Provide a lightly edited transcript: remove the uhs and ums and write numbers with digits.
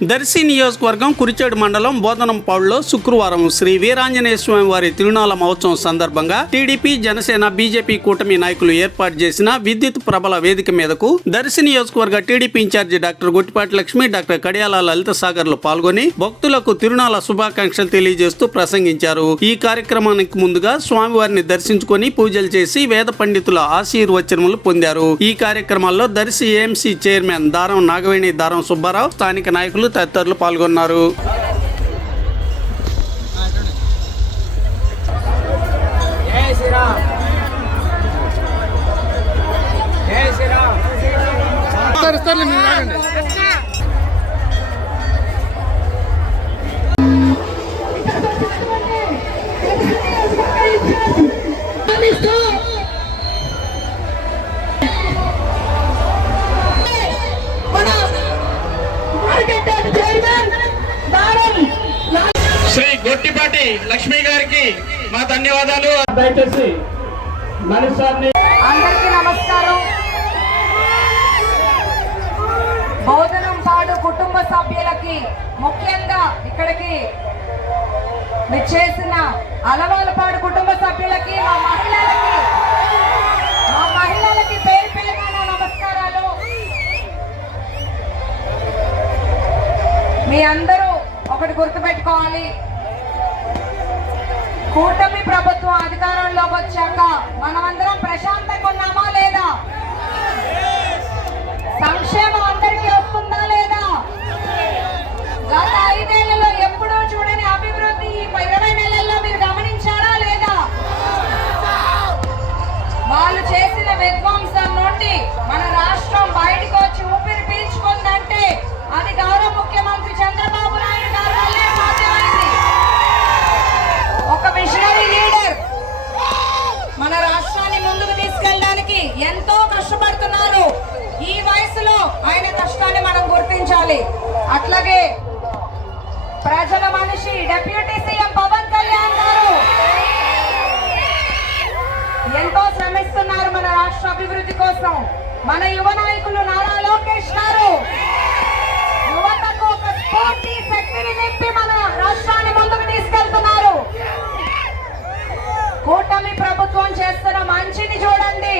దర్శి నియోజకవర్గం కురిచేడు మండలం బోధనంపాడులో శుక్రవారం శ్రీ వీరాంజనేయ స్వామి వారి తిరునాళ్ల మహోత్సవం సందర్భంగా టీడీపీ జనసేన బీజేపీ కూటమి నాయకులు ఏర్పాటు చేసిన విద్యుత్ ప్రబల వేదిక మీదకు దర్శి నియోజకవర్గ TDP in charge doctor Gottipati Lakshmi, doctor Kadiyala Lalitha సాగర్లు పాల్గొని భక్తులకు తిరునాళ్ల శుభాకాంక్షలు తెలియజేస్తూ ప్రసంగించారు. ఈ కార్యక్రమానికి ముందుగా స్వామివారిని దర్శించుకొని పూజలు చేసి వేద పండితుల ఆశీర్వచనములు పొందారు. ఈ కార్యక్రమాల్లో దర్శి ఏఎంసీ చైర్మన్ దారం నాగవేణి, దారం సుబ్బారావు, స్థానిక నాయకులు తదితరులు పాల్గొన్నారు. శ్రీ గొట్టిపాటి లక్ష్మి గారికి మా ధన్యవాదాలు. దయచేసి అందరికీ నమస్కారం. బోధనంపాడు కుటుంబ సభ్యులకి, ముఖ్యంగా ఇక్కడికి విచ్చేసిన అలవాలపాడు కుటుంబ సభ్యులకి, మా మహిళలకి పేరు పేరున నమస్కారాలు. మీ అందరూ ఒకటి గుర్తుపెట్టుకోవాలి, కూటమి ప్రభుత్వం అధికారంలోకి వచ్చాక మనమందరం ప్రశాంతంగా ఉన్నామా లేదా? సంక్షేమం అందరికీ వస్తుందా లేదా? గత 5 ఏళ్లలో ఎప్పుడూ చూడని అభివృద్ధి ఈ 20 నెలల్లో మీరు గమనించారా లేదా? వాళ్ళు చేసిన విధ్వంసం నుండి మన రాష్ట్రం బయటకు వచ్చి ఊపిరి పీల్చుకుందంటే అది గౌరవ ముఖ్యమంత్రి చంద్రబాబు నాయుడు గారి వల్లే సాధ్యమైంది. ఒక విజనరీ లీడర్ మన రాష్ట్రాన్ని ముందుకు తీసుకెళ్ళడానికి ఎంతో కష్టపడుతున్నారు. ఈ వయసులో ఆయన కష్టాన్ని మనం గుర్తించాలి. అట్లాగే ప్రజల మనిషి డిప్యూటీ సీఎం పవన్ కళ్యాణ్ గారు ఎంతో శ్రమిస్తున్నారు మన రాష్ట్ర అభివృద్ధి కోసం. మన యువ నాయకులు నారా లోకేష్ గారు యువతకు ఒక స్ఫూర్తి శక్తిని నింపి మన రాష్ట్రాన్ని ముందుకు తీసుకెళ్తున్నారు. కూటమి ప్రభుత్వం చేస్తున్న మంచిని చూడండి.